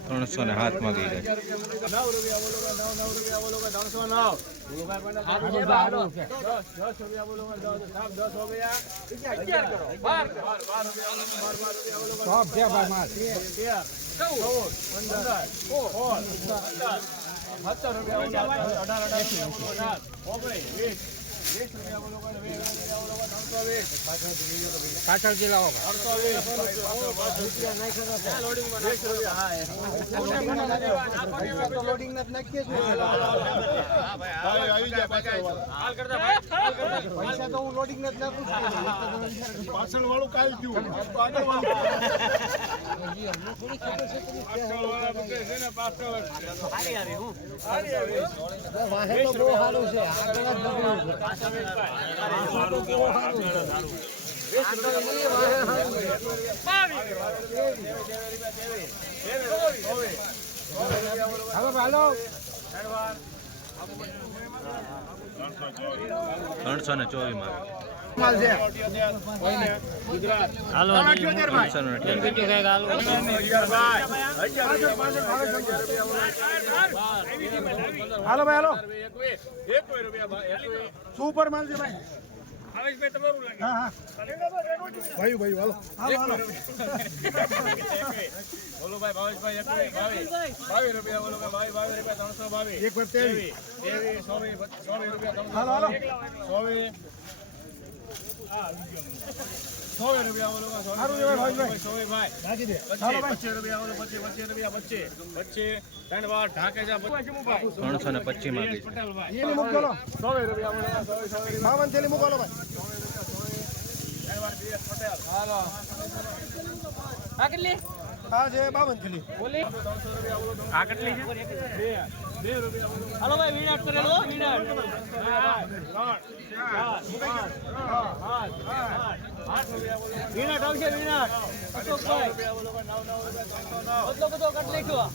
ત્રણસો ને હાથ પંદર સોળ સત્તર રૂપિયા ઓગણીસ વીસ વીસ રૂપિયા બોલો વીસ રૂપિયા બોલો ત્રણસો વીસ પાછળ જિલ્લાઓ ત્રણસો વીસ વીસ રૂપિયા હા લોડિંગ નાખીએ પૈસા તો હું લોડિંગ નથી નાખું પાછળ વાળું કાલ થયું. ત્રણસો ને ચોવીસ માંગે માલ છે. હાલો ભાઈ. હાલો ભાઈ સુપર માલ છે ભાઈ. ભાઈ તમારું લાગે હા હા. ભાઈ ભાઈ હાલો. હાલો હાલો. બોલો ભાઈ ભાવેશભાઈ બાવીસ રૂપિયા બોલો ભાઈ બાવીસ રૂપિયા ત્રણસો બાવીસ એક વાર તેવી. ત્રેવીસ ચોવીસ ચોવીસ રૂપિયા ત્રણસો હાલો, હાલો. ચોવીસ ચોવીસ રૂપિયા બોલો સારું ભાઈ, ભાઈ. ચોવીસ ભાઈ. નાખી દે. પચીસ હાલો ભાઈ. પચીસ રૂપિયા બોલો પચીસ પચીસ રૂપિયા પચીસ પચીસ ત્રણ વાર ઢાકે છે ત્રણસો ને પચીસ માંગી છે પટેલભાઈ થેલી મૂકો લો ચોવીસ રૂપિયા બોલો બાવન થેલી મૂકો ભાઈ. હા છે બાવન આ કેટલી છે? હાલો ભાઈ વિરાટ કરેલો વિરાટ વિરાટ આવશે વિરાટ અશોકભાઈ. બધો બધો કટ નાખ્યો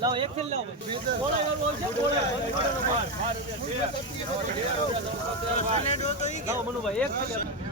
લાવો, એક લાવો. બોલાય વાળું આવશે બોલાય લાવો, મનુભાઈ, એક થેલી એક થેલી કેટલી કશા ત્રણસો ને તેર માંગે બે તરફ થોડી દઉં બે ટ્રેક્ટર આવ્યા છે પણ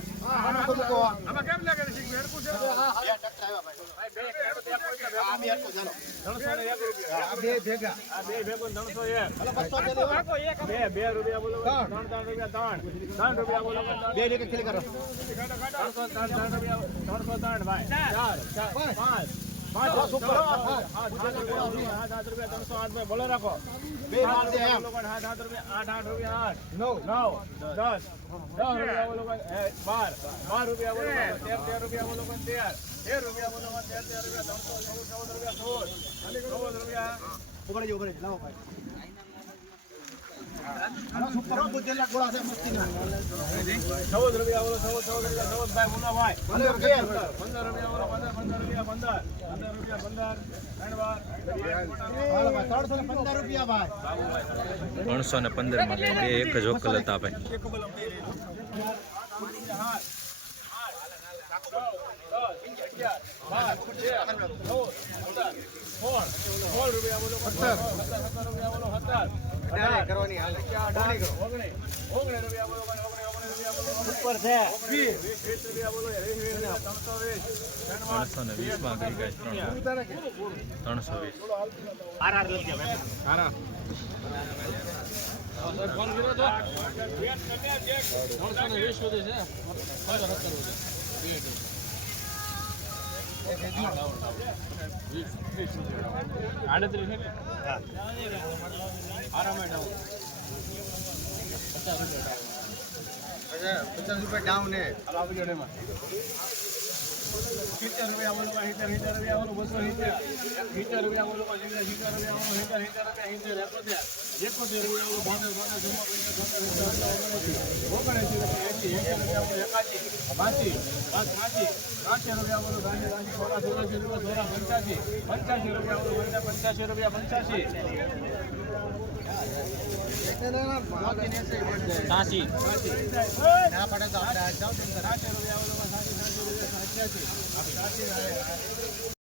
બે બે રૂપિયા બોલો ત્રણ ત્રણ રૂપિયા ત્રણસો ત્રણ ત્રણ રૂપિયા ત્રણસો ત્રણ ભાઈ ચાર ચાર પાંચ પાંચ ઉપર. આઠ રૂપિયા ત્રણસો આઠ ભાઈ રાખો બે આઠ રૂપિયા આઠ આઠ રૂપિયા આઠ નવ નવ દસ દસ રૂપિયા બોલો બાર બાર રૂપિયા બોલો તેર તેર રૂપિયા બોલો તેર તેર રૂપિયા બોલો તેર તેર રૂપિયા ત્રણસો રૂપિયા સોળ ચૌદ રૂપિયા ઉભરે જ ઉભરે જ લાવો ભાઈ ત્રણસો ને પંદર માંગે બે એક જ વકલ હતા રૂપિયા બોલો સત્તર રૂપિયા બોલો સત્તર. ઉપર છે ત્રણસો ને વીસ માંગી ગયા ત્રણ ત્રણસો વીસ ત્રણસો વીસ સુધી છે પચાસ રૂપિયા ડાઉન પચાસ સિત્તેર રૂપિયા બોલો ભાઈ સિત્તેર સિત્તેર રૂપિયા બોલો, બસો સિત્તેર. સિત્તેર રૂપિયા બોલો સિત્તેર સિત્તેર રૂપિયા બોલો, સિત્તેર સિત્તેર રૂપિયા, સિત્તેર, એકોતેર. એકોતેર રૂપિયા બોલો બોતેર બોતેર જમા ઓગણએંસી રૂપિયા, એંસી. એંસી રૂપિયા બોલો રૂપિયા બોલો, ગાંધી ગાંધી સોળા સોળાસી રૂપિયા પંચ્યાસી રૂપિયા બોલો, પંચ્યાસી રૂપિયા, પંચ્યાસી. સાસી ના પડે તો આપણે જાઓ તમે સાતસો રૂપિયા સાતસો રૂપિયા સાતસો સાતસો